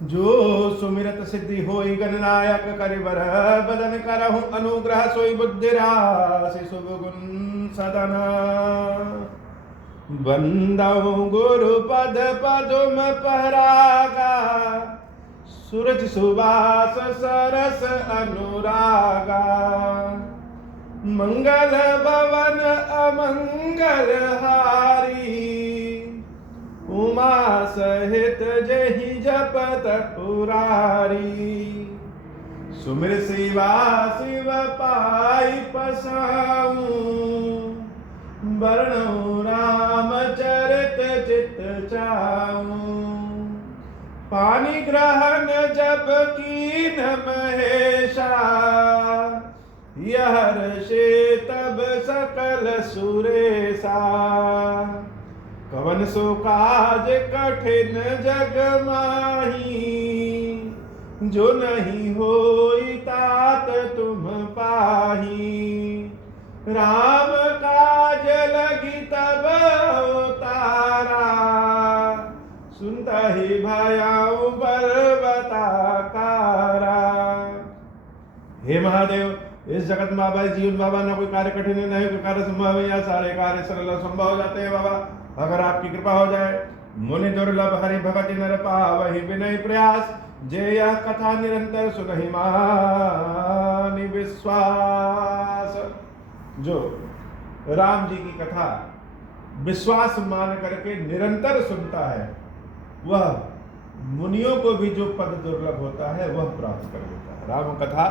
जो सुमिरत सिद्धि होई गणनायक करिवर बदन करहु अनुग्रह सोई बुद्धि राशि शुभ गुण सदन बंदौ गुरु पद पदुम परागा सूरज सुबास सरस अनुरागा मंगल भवन अमंगल हारी उमा सहित जहि जपत पुरारी सुमिर शिवा शिव पाई पसाऊं वर्णौ राम चरित चित चाऊं पानी ग्रहण जब कीन महेशा यह ऋषि तब सकल सुरेशा कवन सो काज कठिन जग माही जो नहीं होई तात तुम पाही राम काज लगी तब तारा सुनता ही भयाऊं पर्वताकारा। हे महादेव, इस जगत में बाबा जीवन बाबा ना कोई कार्य कठिन नहीं कोई कार्य संभव है, या सारे कार्य सरल संभव हो जाते हैं बाबा, अगर आपकी कृपा हो जाए। मुनि दुर्लभ हरि भगति नर पावहि विनय प्रयास, जे यह कथा निरंतर सुनहि मानि विश्वास। जो राम जी की कथा विश्वास मान करके निरंतर सुनता है, वह मुनियों को भी जो पद दुर्लभ होता है वह प्राप्त कर लेता है। राम कथा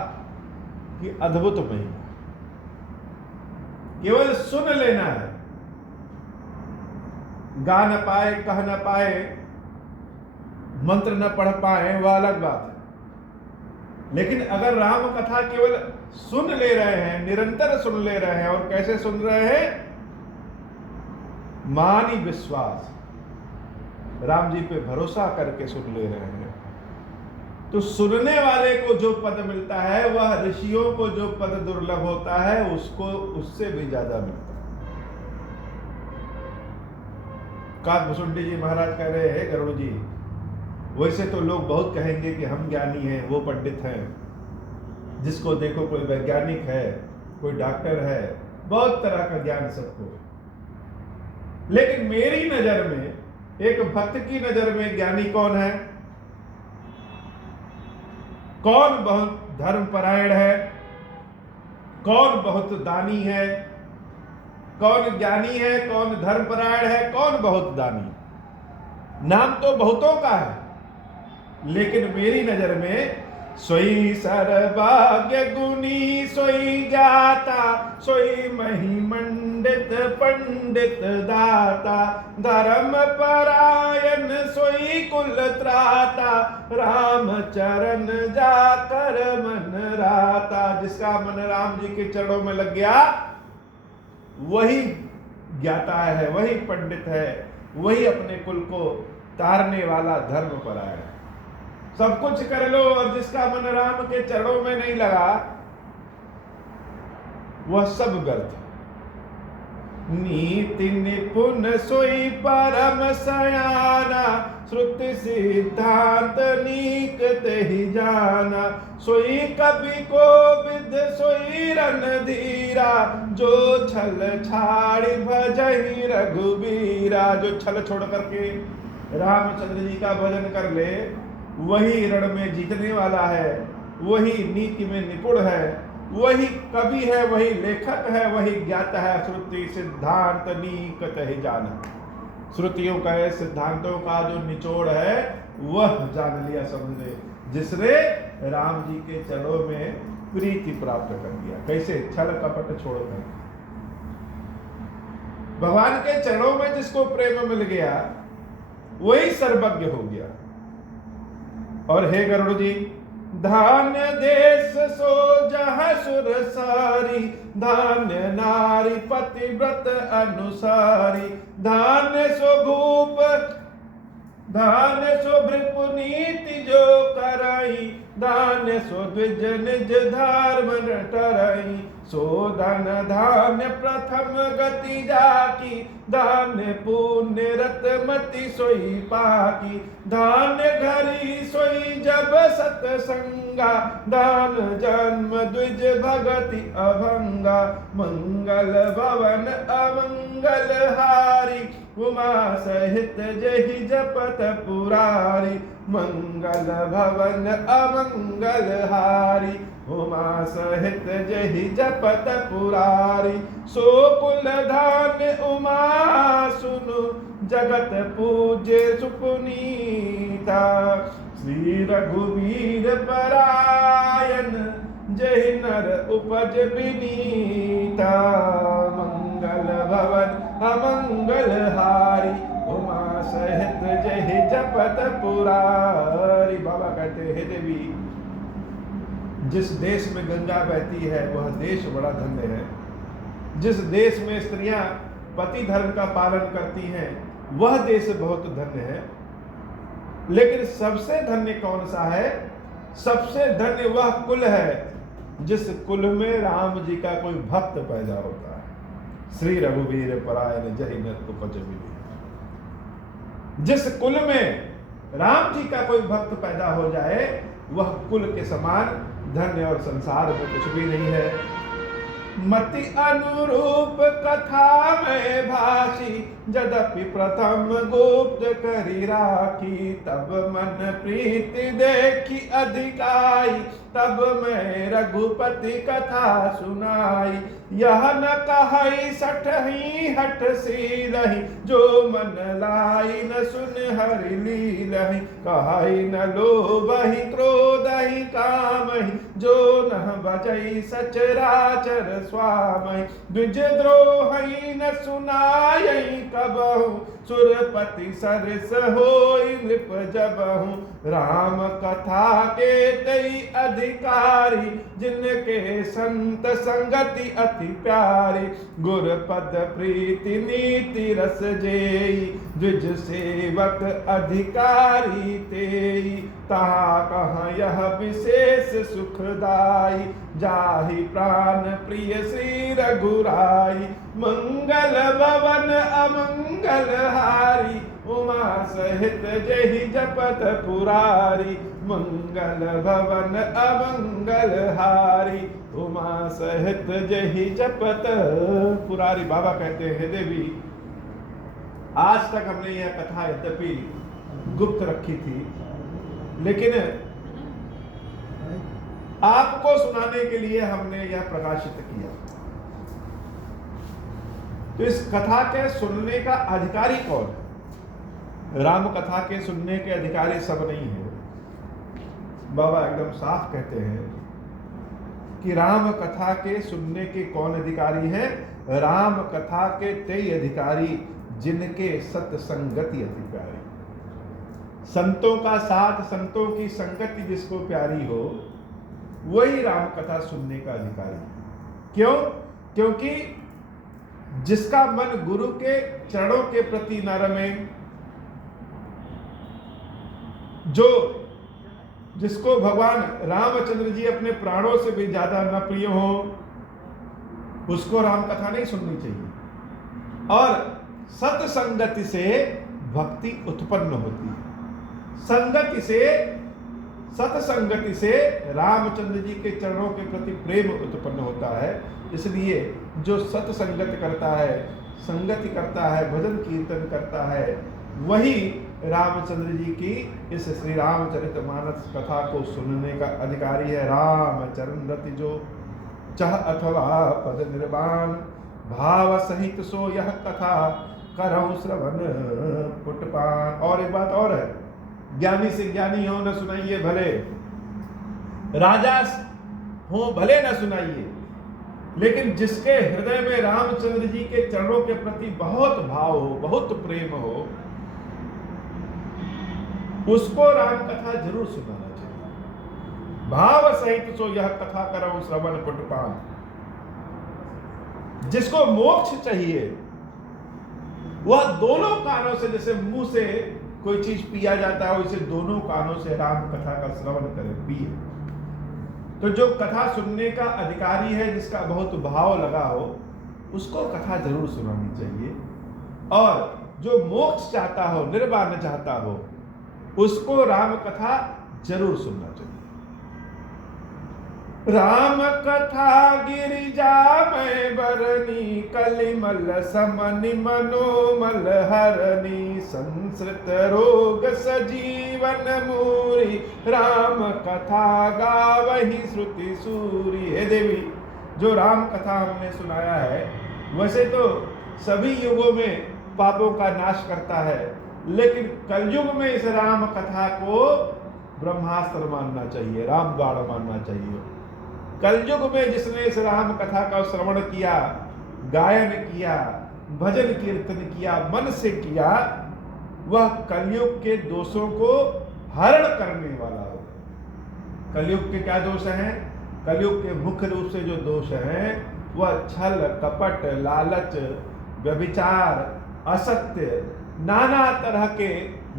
की अद्भुत महिमा, केवल सुन लेना है, गा न पाए, कह न पाए, मंत्र न पढ़ पाए, वह अलग बात है। लेकिन अगर राम कथा केवल सुन ले रहे हैं, निरंतर सुन ले रहे हैं, और कैसे सुन रहे हैं? मानी विश्वास, राम जी पे भरोसा करके सुन ले रहे हैं, तो सुनने वाले को जो पद मिलता है वह ऋषियों को जो पद दुर्लभ होता है उसको उससे भी ज्यादा मिलता है। काकभुसुंडी जी महाराज कह रहे हैं, गरुड़ जी, वैसे तो लोग बहुत कहेंगे कि हम ज्ञानी हैं, वो पंडित हैं, जिसको देखो कोई वैज्ञानिक है, कोई डॉक्टर है, बहुत तरह का ज्ञान सबको। लेकिन मेरी नजर में, एक भक्त की नजर में ज्ञानी कौन है? कौन बहुत धर्मपरायण है? कौन बहुत दानी है? कौन ज्ञानी है? कौन धर्मपरायण है? कौन बहुत दानी? नाम तो बहुतों का है, लेकिन मेरी नजर में सोई सर्वज्ञ गुणी सोई ज्ञाता, सोई महिमंडित पंडित दाता, धर्म परायण सोई कुल त्राता, राम चरण जाकर मन राता। जिसका मन राम जी के चरणों में लग गया वही ज्ञाता है, वही पंडित है, वही अपने कुल को तारने वाला धर्म परायण है। सब कुछ कर लो और जिसका मन राम के चरणों में नहीं लगा वह सब व्यर्थ। नीति निपुण सोई परम सयाना, श्रुति सिद्धांत नीक तेहि जाना, सोई कवि को विद सोई रणधीरा, जो छल छाड़ी भजहि रघुबीरा। जो छल छोड़ करके रामचंद्र जी का भजन कर ले वही रण में जीतने वाला है, वही नीति में निपुण है, वही कवि है, वही लेखक है, वही ज्ञाता है। श्रुति सिद्धांत नीक तेहि जाना, श्रुतियों का है, सिद्धांतों का जो निचोड़ है वह जान लिया समझे, जिसने राम जी के चरणों में प्रीति प्राप्त कर दिया। कैसे? छल कपट छोड़कर भगवान के चरणों में जिसको प्रेम मिल गया वही सर्वज्ञ हो गया। और हे गरुड़ जी, धान्य देश सो जहाँ सुर सारी, धान्य नारी पतिव्रत अनुसारी, धान्य सो भूप धान्य सो भृपु नीति जो कराई, धान्य सो द्विज निज धर्म टराई, सो धन धान्य प्रथम गति जाकी, धान्य पुण्य रतमति सोई पाकी। धान्य घरी सोई जब सतसंगा, दान जन्म द्विज भगति अभंगा। मंगल भवन अमंगल हारी, उमा सहित जहि जपत पुरारी। मंगल भवन अमंगल हारी, उमा सहित जहि जपत पुरारी। सो कुल धान्य उमा सुनु, जगत पूज्य सुपुनीता। श्री रघुवीर परायण, जहि नर उपज विनीता। मंगल भवन अमंगल हारी, उमा सहित जहि जपत पुरारी। बाबा कहते हैं देवी, जिस देश में गंगा बहती है वह देश बड़ा धन्य है। जिस देश में स्त्रियां पति धर्म का पालन करती हैं वह देश बहुत धन्य है। लेकिन सबसे धन्य कौन सा है? सबसे धन्य वह कुल है जिस कुल में राम जी का कोई भक्त पैदा होता है। श्री रघुवीर परायण जहि नर उपज विनीता। जिस कुल में राम जी का कोई भक्त पैदा हो जाए वह कुल के समान धन्य और संसार में कुछ भी नहीं है। मति अनुरूप कथा में भाषी, यद्यपि प्रथम गुप्त करी राखी। तब मन प्रीति देखी अधिकाई, तब मैं रघुपति कथा सुनाई। यह न कहई सठही हठ सीलहि, जो मन लाई न सुन हरि लीलहि। कहई न लोभहि क्रोधहि कामहि, जो न बजई सचराचर स्वामहि। द्विजद्रोहि न सुनायई कबहु, सुरपति सरस होई नृप जबहु। राम कथा के तई अधिकारी, जिनके संत संगति अति प्यारी। गुर पद प्रीति नीति रस जेई, द्विज सेवक अधिकारी तेई। तहा कहाँ यह विशेष सुखदाई, जाहि प्राण प्रिय श्री रघुराई। मंगल भवन अमंगल हारी, उमा सहित जहि जपत पुरारी। मंगल भवन अमंगल हारी, उमा सहित जहि जपत पुरारी। बाबा कहते हैं देवी, आज तक हमने यह कथा यद्यपि गुप्त रखी थी, लेकिन आपको सुनाने के लिए हमने यह प्रकाशित किया। तो इस कथा के सुनने का अधिकारी कौन है? राम कथा के सुनने के अधिकारी सब नहीं है। बाबा एकदम साफ कहते हैं कि राम कथा के सुनने के कौन अधिकारी है? राम कथा के तेई अधिकारी, जिनके सत्संगति अति प्यारी। संतों का साथ, संतों की संगति जिसको प्यारी हो, वही राम कथा सुनने का अधिकारी। क्यों? क्योंकि जिसका मन गुरु के चरणों के प्रति न रमे, जिसको भगवान रामचंद्र जी अपने प्राणों से भी ज्यादा न प्रिय हो, उसको राम कथा नहीं सुननी चाहिए। और सत्संगति से भक्ति उत्पन्न होती है। संगति से, सत्संगति से रामचंद्र जी के चरणों के प्रति प्रेम उत्पन्न होता है। इसलिए जो सत्संगत करता है, संगति करता है, भजन कीर्तन करता है, वही रामचंद्र जी की इस श्री रामचरितमानस कथा को सुनने का अधिकारी है। रामचरण रति जो चह अथवा पद निर्वाण, भाव सहित सो यह कथा करऊं श्रवण पुटपान। और एक बात और है, ज्ञानी से ज्ञानी हो न सुनाइए भले, राजा हो भले न सुनाइए, लेकिन जिसके हृदय में रामचंद्र जी के चरणों के प्रति बहुत भाव हो, बहुत प्रेम हो, उसको राम कथा जरूर सुनाना चाहिए। भाव सहित सो यह कथा करऊं श्रवण पुटपान। जिसको मोक्ष चाहिए वह दोनों कानों से, जैसे मुंह से कोई चीज पिया जाता है, वैसे दोनों कानों से राम कथा का श्रवण करे, पिए। तो जो कथा सुनने का अधिकारी है, जिसका बहुत भाव लगा हो, उसको कथा जरूर सुनानी चाहिए। और जो मोक्ष चाहता हो, निर्वाण चाहता हो, उसको राम कथा जरूर सुनना चाहिए। राम कथा गिरिजा में बरनी, कलिमल समनि मनोमल हरनी, संस्कृत रोग सजीवन मूरी, राम कथा गावहि श्रुति सूरी। हे देवी, जो राम कथा हमने सुनाया है, वैसे तो सभी युगों में पापों का नाश करता है, लेकिन कलयुग में इस राम कथा को ब्रह्मास्त्र मानना चाहिए, रामबाण मानना चाहिए। कलयुग में जिसने इस राम कथा का श्रवण किया, गायन किया, भजन कीर्तन किया, मन से किया, वह कलयुग के दोषों को हरण करने वाला हो। कलयुग के क्या दोष हैं? कलयुग के मुख्य रूप से जो दोष हैं वह छल, कपट, लालच, व्यभिचार, असत्य, नाना तरह के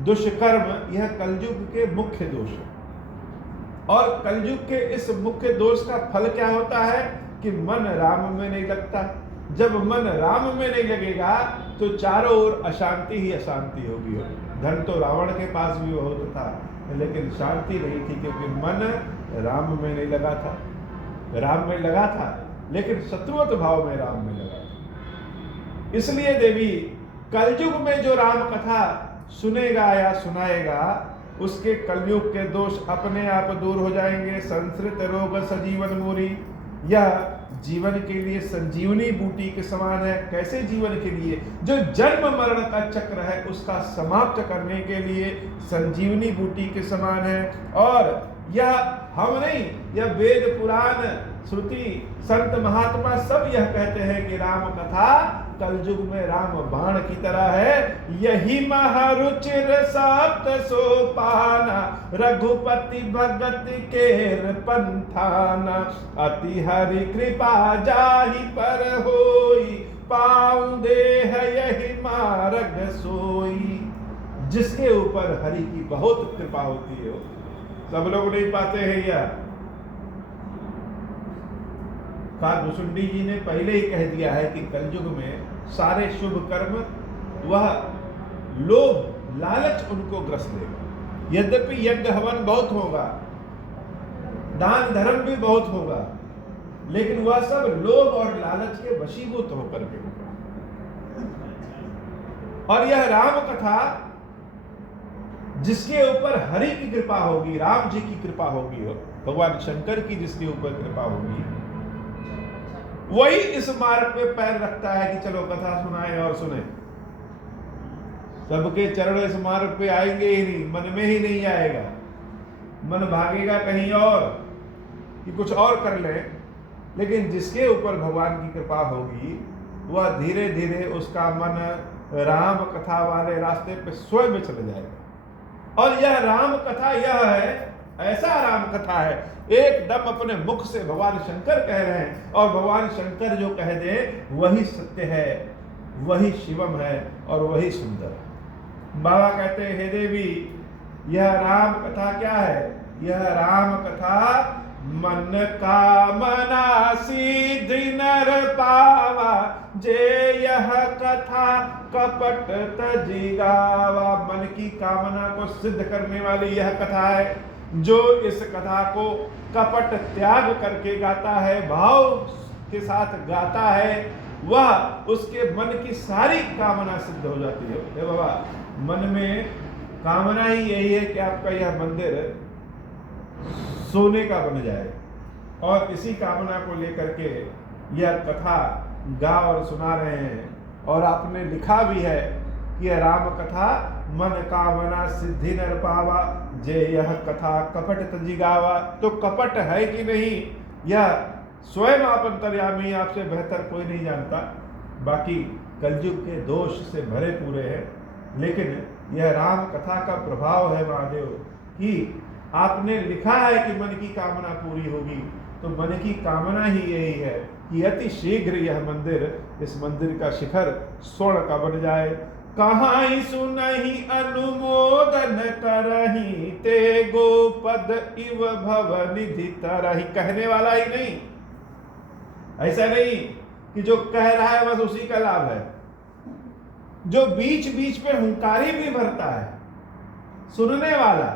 दुष्कर्म, यह कलयुग के मुख्य दोष हैं। और कलयुग के इस मुख्य दोष का फल क्या होता है कि मन राम में नहीं लगता। जब मन राम में नहीं लगेगा तो चारों ओर अशांति ही अशांति होगी। धन तो रावण के पास भी बहुत था, लेकिन शांति नहीं थी, क्योंकि मन राम में नहीं लगा था। राम में लगा था, लेकिन शत्रुवत भाव में राम में लगा था। इसलिए देवी, कलयुग में जो राम कथा सुनेगा या सुनाएगा, उसके कलयुग के दोष अपने आप दूर हो जाएंगे। संस्कृत रोग सजीवन मूरी, यह जीवन के लिए संजीवनी बूटी के समान है। कैसे जीवन के लिए? जो जन्म मरण का चक्र है उसका समाप्त करने के लिए संजीवनी बूटी के समान है। और यह हम नहीं, यह वेद पुराण श्रुति संत महात्मा सब यह कहते हैं कि राम कथा कलयुग में राम बाण की तरह है। यही महारुचिर सप्त सोपाना, रघुपति भगत केर पंथाना, अति हरि कृपा जाहि पर होई, पाऊं देह यही मार्ग सोई। जिसके ऊपर हरि की बहुत कृपा होती है, सब लोग नहीं पाते हैं यह। भुसुंडी जी ने पहले ही कह दिया है कि कलयुग में सारे शुभ कर्म वह लोभ लालच उनको ग्रस्त देगा। यद्यपि यज्ञ हवन बहुत होगा, दान धर्म भी बहुत होगा, लेकिन वह सब लोभ और लालच के वशीभूत होकर के होगा। और यह राम कथा जिसके ऊपर हरि की कृपा होगी, राम जी की कृपा होगी, भगवान शंकर की जिसके ऊपर कृपा होगी, वही इस मार्ग पे पैर रखता है कि चलो कथा सुनाए और सुने। सबके चरण इस मार्ग पे आएंगे ही नहीं, मन में ही नहीं आएगा। मन भागेगा कहीं और कि कुछ और कर ले। लेकिन जिसके ऊपर भगवान की कृपा होगी, वह धीरे धीरे उसका मन राम कथा वाले रास्ते पे स्वयं चले जाएगा। और यह राम कथा यह है, ऐसा राम कथा है, एकदम अपने मुख से भगवान शंकर कह रहे हैं, और भगवान शंकर जो कह दे वही सत्य है, वही शिवम है और वही सुंदर है। बाबा कहते हैं, हे देवी, यह राम कथा क्या है? यह राम कथा मन कामना सिद्धि नर पावा, जे यह कथा कपट तजी गावा। मन की कामना को सिद्ध करने वाली यह कथा है। जो इस कथा को कपट त्याग करके गाता है, भाव के साथ गाता है, वह उसके मन की सारी कामना सिद्ध हो जाती है। हे बाबा, मन में कामना ही यही है कि आपका यह मंदिर सोने का बन जाए, और इसी कामना को लेकर के यह कथा गा और सुना रहे हैं। और आपने लिखा भी है कि यह राम कथा मन कामना सिद्धि नर पावा, जे यह कथा कपट तजी गावा। तो कपट है कि नहीं, यह स्वयं आप अंतर्यामी, आपसे बेहतर कोई नहीं जानता। बाकी कलयुग के दोष से भरे पूरे हैं, लेकिन यह राम कथा का प्रभाव है महादेव कि आपने लिखा है कि मन की कामना पूरी होगी। तो मन की कामना ही यही है कि अति शीघ्र यह मंदिर, इस मंदिर का शिखर स्वर्ण का बन जाए, कहाई सुनहि अनुमोदन करही, ते गोपद इव भव निधि तरही। कहने वाला ही नहीं, ऐसा नहीं कि जो कह रहा है बस उसी का लाभ है, जो बीच बीच में हुंकारी भी भरता है, सुनने वाला।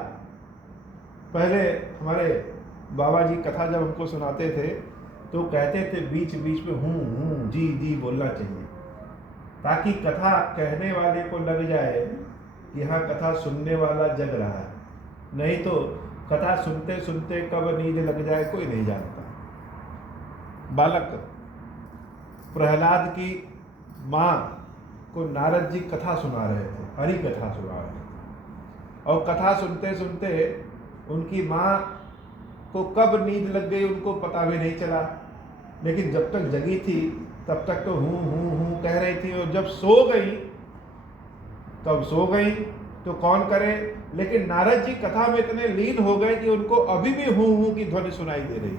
पहले हमारे बाबा जी कथा जब हमको सुनाते थे तो कहते थे बीच बीच में हूँ जी जी बोलना चाहिए, ताकि कथा कहने वाले को लग जाए कि हाँ कथा सुनने वाला जग रहा है। नहीं तो कथा सुनते सुनते कब नींद लग जाए कोई नहीं जानता। बालक प्रहलाद की माँ को नारद जी कथा सुना रहे थे, हरि कथा सुना रहे थे, और कथा सुनते सुनते उनकी माँ को कब नींद लग गई उनको पता भी नहीं चला। लेकिन जब तक जगी थी तब तक तो हूँ कह रही थी, और जब सो गई तब सो गई तो कौन करे। लेकिन नारद जी कथा में इतने लीन हो गए कि उनको अभी भी हूँ की ध्वनि सुनाई दे रही थी।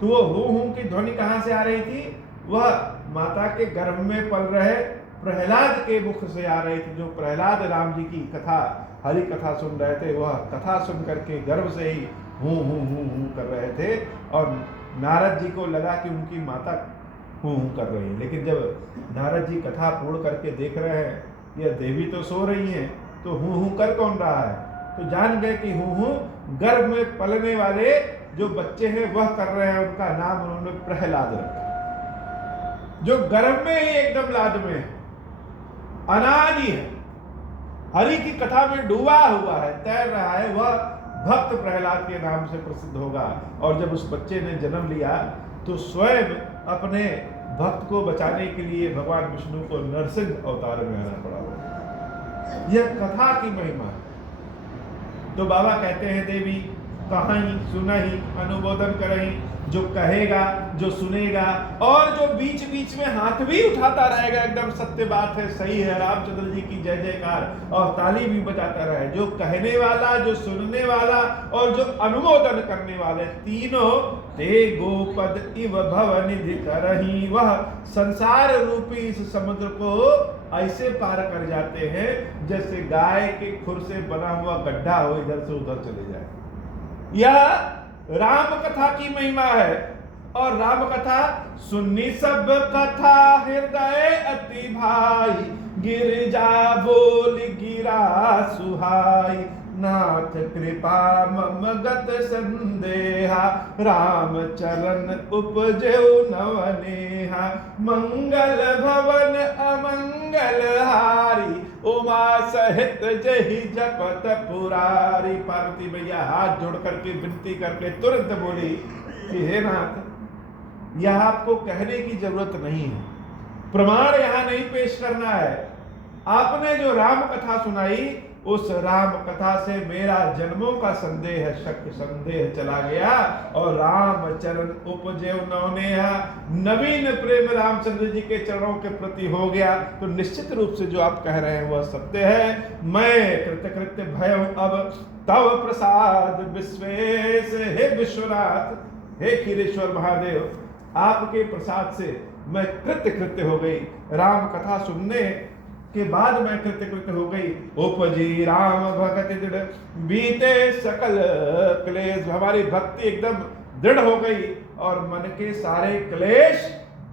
तो वो हूँ की ध्वनि कहाँ से आ रही थी? वह माता के गर्भ में पल रहे प्रहलाद के मुख से आ रही थी। जो प्रहलाद राम जी की कथा हरि कथा सुन रहे थे, वह कथा सुन करके गर्भ से ही हूँ कर रहे थे, और नारद जी को लगा कि उनकी माता हूँ कर रही है। लेकिन जब नारद जी कथा पूर्ण करके देख रहे हैं यह देवी तो सो रही हैं, तो हूँ कर कौन रहा है, तो जान गए कि हूँ गर्भ में पलने वाले जो बच्चे हैं वह कर रहे हैं। उनका नाम उन्होंने प्रहलाद रखा, जो गर्भ में ही एकदम लाद में अनादि है, हरि की कथा में डूबा हुआ है, तैर रहा है, वह भक्त प्रहलाद के नाम से प्रसिद्ध होगा। और जब उस बच्चे ने जन्म लिया तो स्वयं अपने भक्त को बचाने के लिए भगवान विष्णु को नरसिंह अवतार में आना पड़ा। यह कथा की महिमा है। तो बाबा कहते हैं देवी कहाई सुनहि अनुमोदन करही, जो कहेगा, जो सुनेगा, और जो बीच बीच में हाथ भी उठाता रहेगा, एकदम सत्य बात है, सही है, रामचंद्र जी की जय जयकार, और ताली भी बजाता रहे। जो कहने वाला, जो सुनने वाला और जो अनुमोदन करने वाले, तीनों ते गोपद इव भव निधि तरही, वह संसार रूपी इस समुद्र को ऐसे पार कर जाते हैं जैसे गाय के खुर से बना हुआ गड्ढा हो, इधर से उधर चले जाए। यह राम कथा की महिमा है। और राम कथा सुन्नी सब कथा हृदय अति भाई, गिरजा बोल गिरा सुहाई, नाथ कृपा मम गत संदेहा, राम चरण उपजेउ नवनेहा, मंगल भवन अमंगल हारी, उमा सहित जहि जपत पुरारी। पार्वती मैया हाथ जोड़ करके विनती करके तुरंत बोली कि हे नाथ, यह आपको कहने की जरूरत नहीं है, प्रमाण यहां नहीं पेश करना है। आपने जो राम कथा सुनाई, उस राम कथा से मेरा जन्मों का संदेह, शक संदेह चला गया, और राम चरण उपजेव नवनेहा, नवीन प्रेम रामचंद्र जी के चरणों के प्रति हो गया। तो निश्चित रूप से जो आप कह रहे हैं वह सत्य है। मैं कृतकृत्य भयं अब तव प्रसाद विश्वेश, हे विश्वनाथ, हे क्षीरेश्वर महादेव, आपके प्रसाद से मैं कृत्य हो गई। राम कथा सुनने के बाद मैं कृत्य हो गई। उपजी राम भगति दृढ़, बीते सकल क्लेश, हमारी भक्ति एकदम दृढ़ हो गई और मन के सारे क्लेश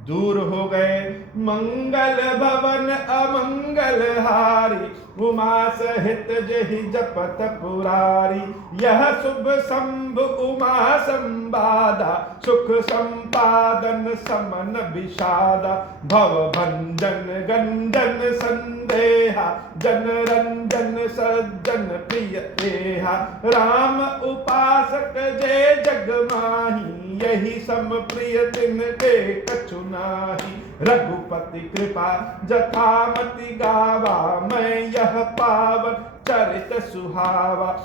दूर हो गए। मंगल भवन अमंगल हारी, उमा सहित जहि जपत पुरारी, यह शुभ शंभ उमा संवादा, सुख संपादन समन विषादा, भव भंजन गंजन संदेहा, जन रंजन सज्जन प्रिय देहा, राम उपासक जय जग माही, यही सम प्रिय तिनके कछु नाही, रघुपति कृपा जथामति गावा, मैं यह पावन चरित सुहावा,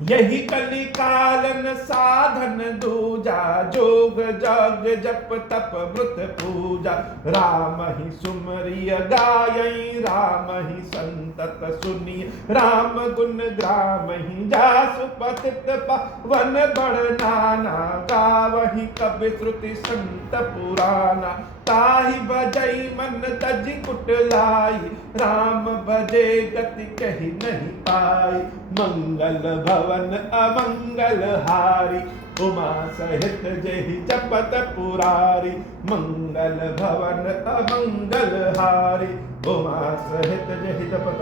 यही कलि कालन साधन दूजा, जोग जग जप तप व्रत पूजा, राम ही सुमरिय गायई, राम ही संतत सुनिय, राम गुण ग्राम ही जासु पतित पावन बड़ नाना, गावहि कवि श्रुति संत पुराना, ताहि भजई मन तज कुटलाई, राम भजे गति कही नहीं पाई। मंगल भवन अमंगल हारी, उमा सहित जेहि जपत पुरारी। मंगल भवन अमंगल हारी, उमा सहित जेहि जपत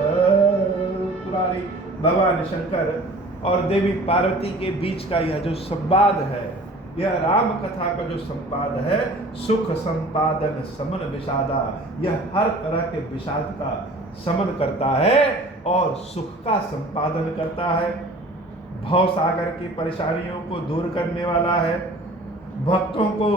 पुरारी। भगवान शंकर और देवी पार्वती के बीच का यह जो संवाद है, यह राम कथा का जो संवाद है, सुख संपादन समन विषादा, यह हर तरह के विषाद का समन करता है और सुख का संपादन करता है। भव सागर की परेशानियों को दूर करने वाला है, भक्तों को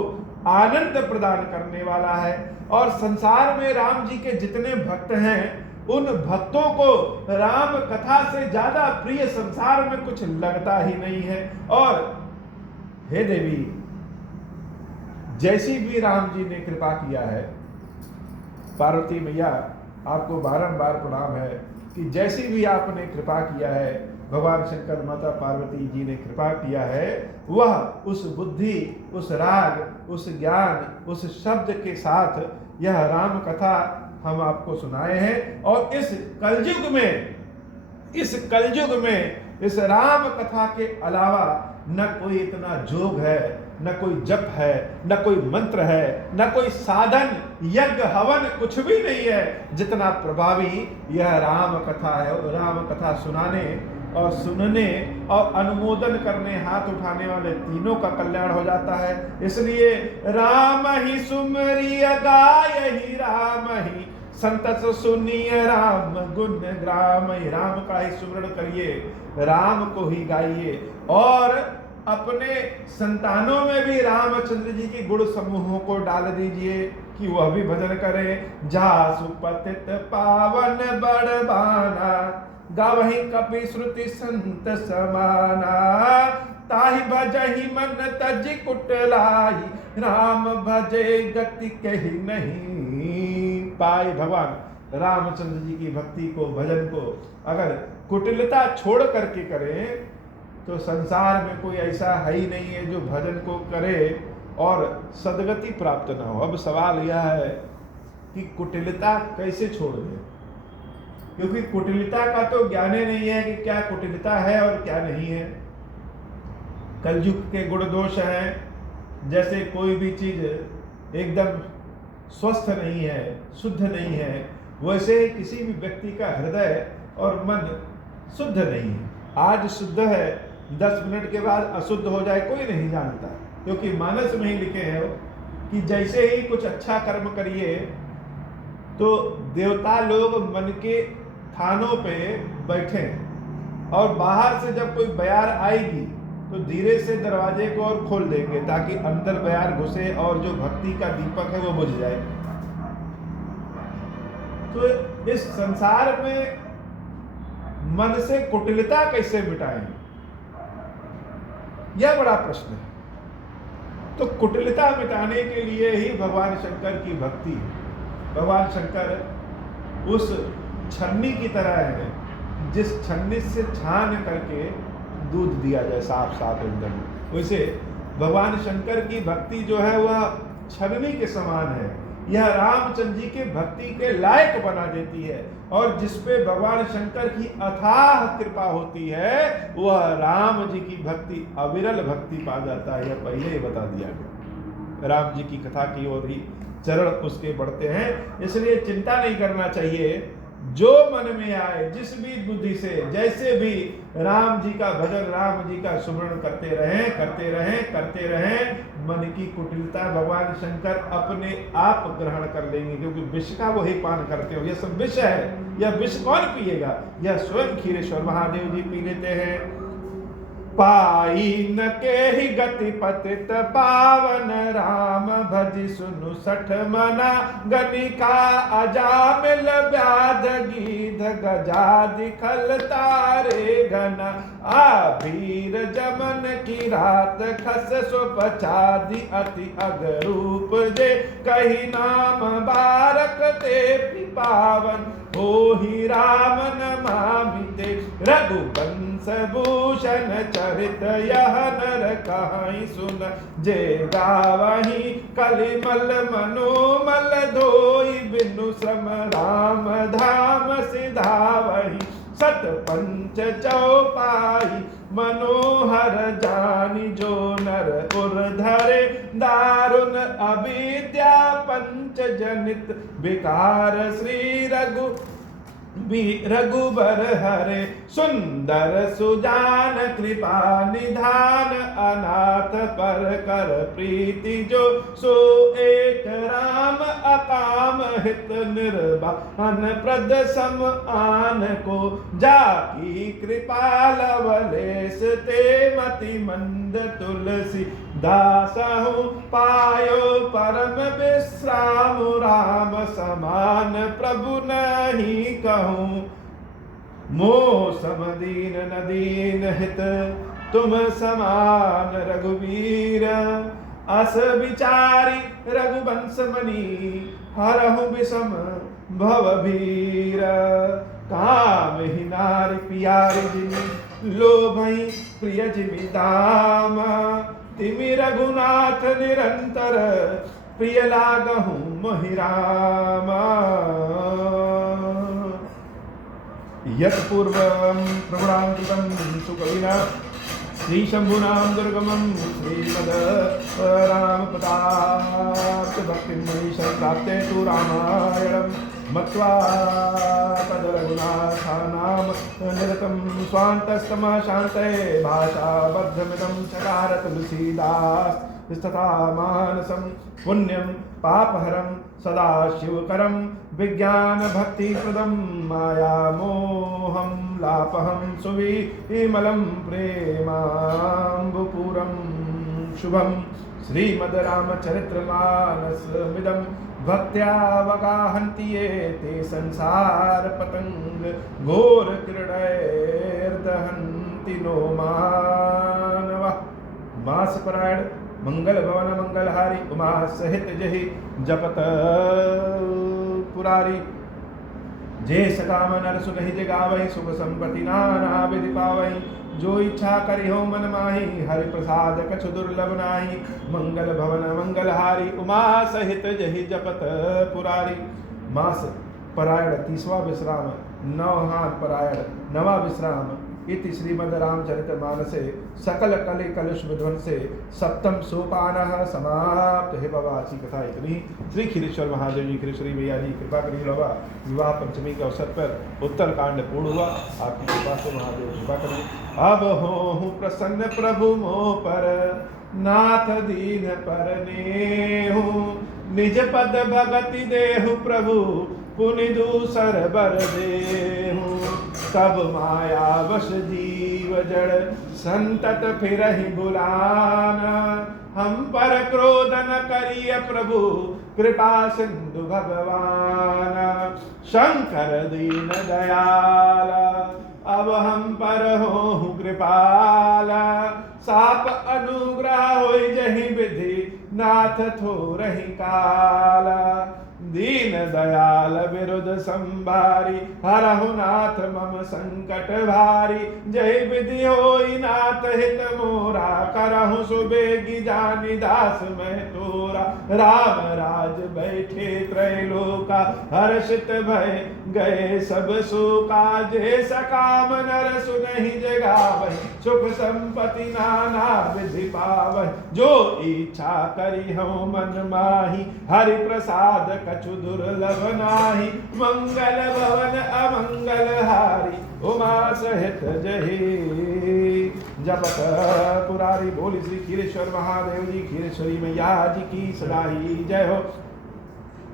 आनंद प्रदान करने वाला है। और संसार में राम जी के जितने भक्त हैं, उन भक्तों को राम कथा से ज्यादा प्रिय संसार में कुछ लगता ही नहीं है। और हे देवी, जैसी भी राम जी ने कृपा किया है, पार्वती मैया आपको बारंबार प्रणाम है कि जैसी भी आपने कृपा किया है, भगवान शंकर माता पार्वती जी ने कृपा किया है, वह उस बुद्धि, उस राग, उस ज्ञान, उस शब्द के साथ यह राम कथा हम आपको सुनाए हैं। और इस कलयुग में इस राम कथा के अलावा न कोई इतना जोग है, न कोई जप है, न कोई मंत्र है, न कोई साधन, यज्ञ, हवन, कुछ भी नहीं है जितना प्रभावी यह राम कथा है। और राम कथा सुनाने और सुनने और अनुमोदन करने, हाथ उठाने वाले तीनों का कल्याण हो जाता है। इसलिए राम ही सुमरिय गायहि, राम ही संतस सुनिय राम गुण ग्राम। राम का ही सुमरण करिए, राम को ही गाइए और अपने संतानों में भी रामचंद्र जी की गुण समूहों को डाल दीजिए कि वह भी भजन करें। जासु पतित पावन बड़बाना, गावहि कपि श्रुति संत समाना। ताहि भजहि मन तज कुटलाई, राम भजे गति कही नहीं पाई। भगवान रामचंद्र जी की भक्ति को, भजन को अगर कुटिलता छोड़ करके करें तो संसार में कोई ऐसा है ही नहीं है जो भजन को करे और सदगति प्राप्त न हो। अब सवाल यह है कि कुटिलता कैसे छोड़ दें, क्योंकि कुटिलता का तो ज्ञान ही नहीं है कि क्या कुटिलता है और क्या नहीं है। कलयुग के गुण दोष हैं, जैसे कोई भी चीज एकदम स्वस्थ नहीं है, शुद्ध नहीं है, वैसे ही किसी भी व्यक्ति का हृदय और मन शुद्ध नहीं है। आज शुद्ध है, 10 मिनट के बाद अशुद्ध हो जाए कोई नहीं जानता, क्योंकि मानस में ही लिखे हैं कि जैसे ही कुछ अच्छा कर्म करिए तो देवता लोग मन के थानों पे बैठे और बाहर से जब कोई बयार आएगी तो धीरे से दरवाजे को और खोल देंगे ताकि अंदर बयार घुसे और जो भक्ति का दीपक है वो बुझ जाए। तो इस संसार में मन से कुटिलता कैसे मिटाएं, यह बड़ा प्रश्न है। तो कुटिलता मिटाने के लिए ही भगवान शंकर की भक्ति है। भगवान शंकर उस छन्नी की तरह है जिस छन्नी से छान करके दूध दिया जाए साफ साफ एकदम, वैसे भगवान शंकर की भक्ति जो है वह छन्नी के समान है। यह रामचंद्र जी के भक्ति के लायक बना देती है और जिसपे भगवान शंकर की अथाह कृपा होती है वह राम जी की भक्ति अविरल भक्ति पा जाता है। यह पहले ही बता दिया गया। राम जी की कथा की ओर ही चरण उसके बढ़ते हैं, इसलिए चिंता नहीं करना चाहिए। जो मन में आए, जिस भी बुद्धि से, जैसे भी राम जी का भजन, राम जी का सुमरण करते रहें, करते रहें, करते रहें, मन की कुटिलता भगवान शंकर अपने आप ग्रहण कर लेंगे, क्योंकि विष का वही पान करते हो। यह सब विष है, यह विष कौन पिएगा? यह स्वयं क्षीरेश्वर महादेव जी पी लेते हैं। पाई न के ही गति पतित पावन, राम भजि सुनु सठ मना। गनिका अजामिल व्याध गीध गजादि खल तारे घना। आभीर जमन की रात खस सुपचादि अति अगरूप जे। कही नाम बारक ते पावन, हो ही राम नमामि ते। रघुवंश भूषण चरित यह नर कहाई सुन, जे गावही कलिमल मनोमल धोई, बिनु श्रम राम धाम सिधावही, सत पंच चौपाई मनोहर जानी, जो नर उर धरे दारुण अविद्या पंच जनित, विकार श्री रघुबर हरे, सुंदर सुजान कृपा निधान, अनाथ पर कर प्रीति जो, सो एक राम अकाम हित, निर्वाण प्रद सम आन को, जाकी कृपा लवलेश ते मति मंद, तुलसी दासहु पायो परम विश्राम, राम समान प्रभु नहीं कहूँ, मोह समदीन नदीन हित, तुम समान रघुवीर, अस विचारी रघुवंश मणि, हरहु विषम भवभीर, काम ही नारी प्यारी जिमि, लोभई प्रिय जिमि दाम, तिमि रघुनाथ निरंतर, प्रिय लागहु मोहि राम, यत् पूर्वं प्रवृणांकृतं सुकविना, श्री शंभुनाम दुर्गमं श्रीमद रामपदाब्ज भक्तिमयी संप्राप्ते तु रामायणं मत्वा तद रघुनाथानाम निरतं, स्वान्तस्तमः शान्तये भाषाबद्धमिदं चकार तुलसीदास, तथा मानसं पुण्यं पापहरं सदा शिवकरं, विज्ञान भक्ति प्रदं मायामोहं लापहं, सुविमलं प्रेमाम्बुपूरं शुभं, श्रीमद् रामचरितमानसमिदं, भक्त्यावगाहन्ति ये ते संसार पतंग, घोर क्रीडैर्दहन्ति नो मानवः, मास परायण मंगल भवन मंगलहारी, उमा सहित जहि जपत पुरारी, जे सकाम नर सुनहि जगावहि, सुख संपत्ति नाना विधि पावहि, जो इच्छा करि हो मन माहि, हरि प्रसाद कछु दुर्लभ नाही, मंगल भवन मंगलहारी, उमा सहित जहि जपत पुरारी। मास परायण 30वां विश्राम, नवहान परायण 9वां विश्राम, इति श्रीमद् रामचरितमानसे सकल कलि कलुष विध्वंसे सप्तम सोपान समाप्त। हे बाबा अच्छी कथा इतनी। श्री खीरेश्वर महादेव जी खीरेश्वरी मैया जी कृपा करिए बाबा। विवाह पंचमी के अवसर पर उत्तर कांड पूर्ण हुआ, आपकी कृपा से महादेव कृपा करिए। अब हो प्रसन्न प्रभु मोह पर, नाथ दीन पर नेहु, निज पद भगति देहु प्रभु, पुनि दूसर बर देहु। तब माया वश जीव जड़, संतत फिरहि बुलाना, हम पर क्रोध न करिय प्रभु, कृपा सिंधु भगवान। शंकर दीन दयाला, अब हम पर हो कृपाला, साप अनुग्रह होई जहि विधि, नाथ थोरहि काला। दीन दयाल विरुद्ध संभारी, हरहु नाथ मम संकट भारी। जय विधि होई नाथ हित मोरा, करहु सुबेगी जानि दास मैं तोरा। राम राज बैठे त्रैलोका, हर्षित भय गए सब शोका। जे सकाम नर सुनहि जगावहि, सुख संपत्ति नाना विधि पावहि। जो इच्छा करी हूँ मन माही, हरि प्रसाद कछु दुर्लभ नाही। मंगल भवन अमंगल हारी, उमा सहित जही जपत पुरारी। बोली श्री खीरेश्वर महादेव जी खीरेश्वरी मैया जी की सदा ही जय हो।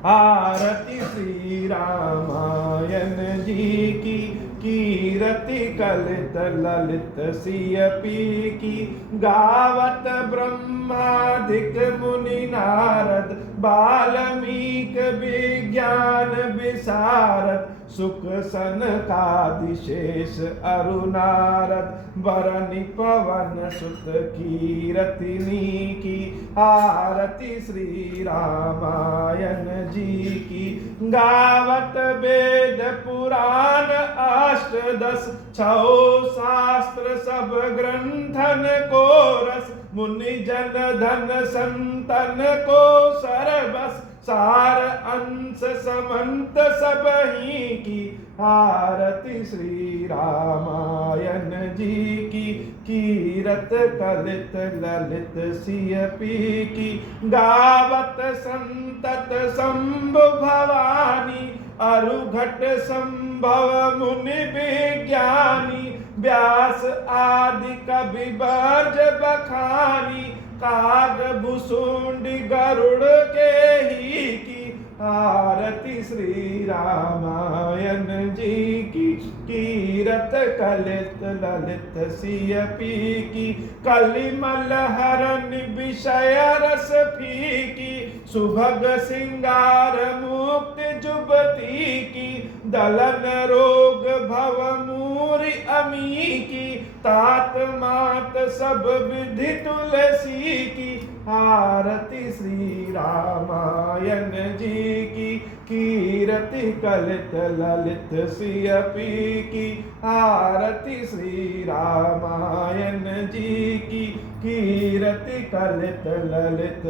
आरती श्री रामायण जी की, कीरति कलित ललित सिय पी की। गावत ब्रह्मादिक मुनि नारद, बाल्मीक विज्ञान विशारद। सुख सनकादिशेष अरु नारद बरनि पवन सुत कीरतिनी की। आरती श्री रामायण जी की। गावत वेद पुराण अष्टदश छौ शास्त्र सब ग्रंथन को रस। मुनि जन धन संतन को सरबस सार अंश समंत सब ही की। आरती श्री रामायण जी की। कीरत कलित ललित सिय पी की। गावत संतत शंभु भवानी अरुघट संभव मुनि विज्ञानी। व्यास आदि कवि बर्ज बखानी। काग भुसुंडी गरुड़ के ही की। आरती श्री रामायण जी की। कीरत कलित ललित सिय पी की। कलिमल हरन विषय रस फीकी। सुभग सिंगार मुक्ति जुबती की। दलन रोग भव मूरि अमी की। तात मात सब विधि तुलसी की। आरती श्री रामायण जी की। कीरति कलित ललित सिय पी की। आरती श्री रामायण जी की। कीरति कलित ललित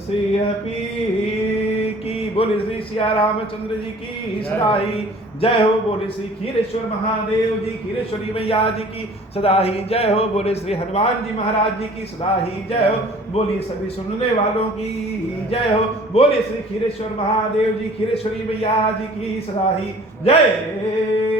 सिय पी की। बोले श्री सिया रामचंद्र जी की सदा ही जय हो। बोले श्री खीरेश्वर महादेव जी खीरेश्वरी मैया जी की सदा ही जय हो। बोले श्री हनुमान जी महाराज जी की सदा ही जय हो। बोलिए सभी सुनने वालों की जय हो। बोले श्री खीरेश्वर महादेव जी खीरेश्वरी मैया जी की सदा ही जय